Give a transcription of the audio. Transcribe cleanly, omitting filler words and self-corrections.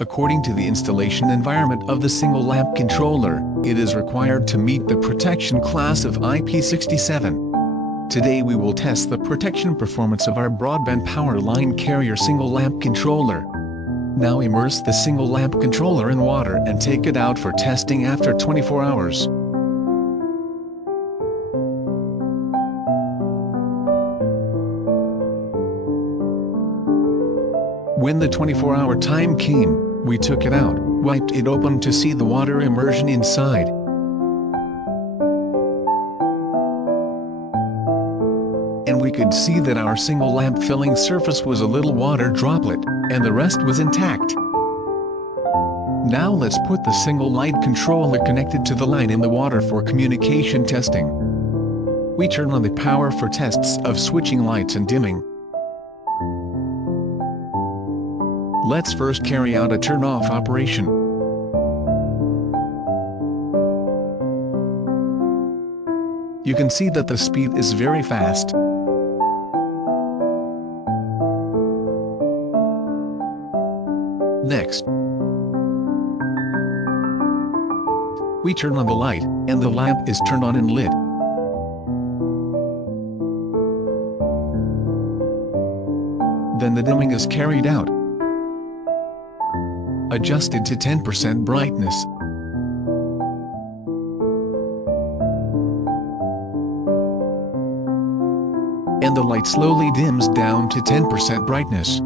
According to the installation environment of the single lamp controller, it is required to meet the protection class of IP67. Today we will test the protection performance of our Broadband PowerLine carrier single lamp controller. Now immerse the single lamp controller in water and take it out for testing after 24 hours. When the 24-hour time came, we took it out, wiped it open to see the water immersion inside. And we could see that our single lamp filling surface was a little water droplet, and the rest was intact. Now let's put the single light controller connected to the line in the water for communication testing. We turn on the power for tests of switching lights and dimming. Let's first carry out a turn-off operation. You can see that the speed is very fast. Next, we turn on the light, and the lamp is turned on and lit. Then the dimming is carried out, adjusted to 10% brightness. And the light slowly dims down to 10% brightness.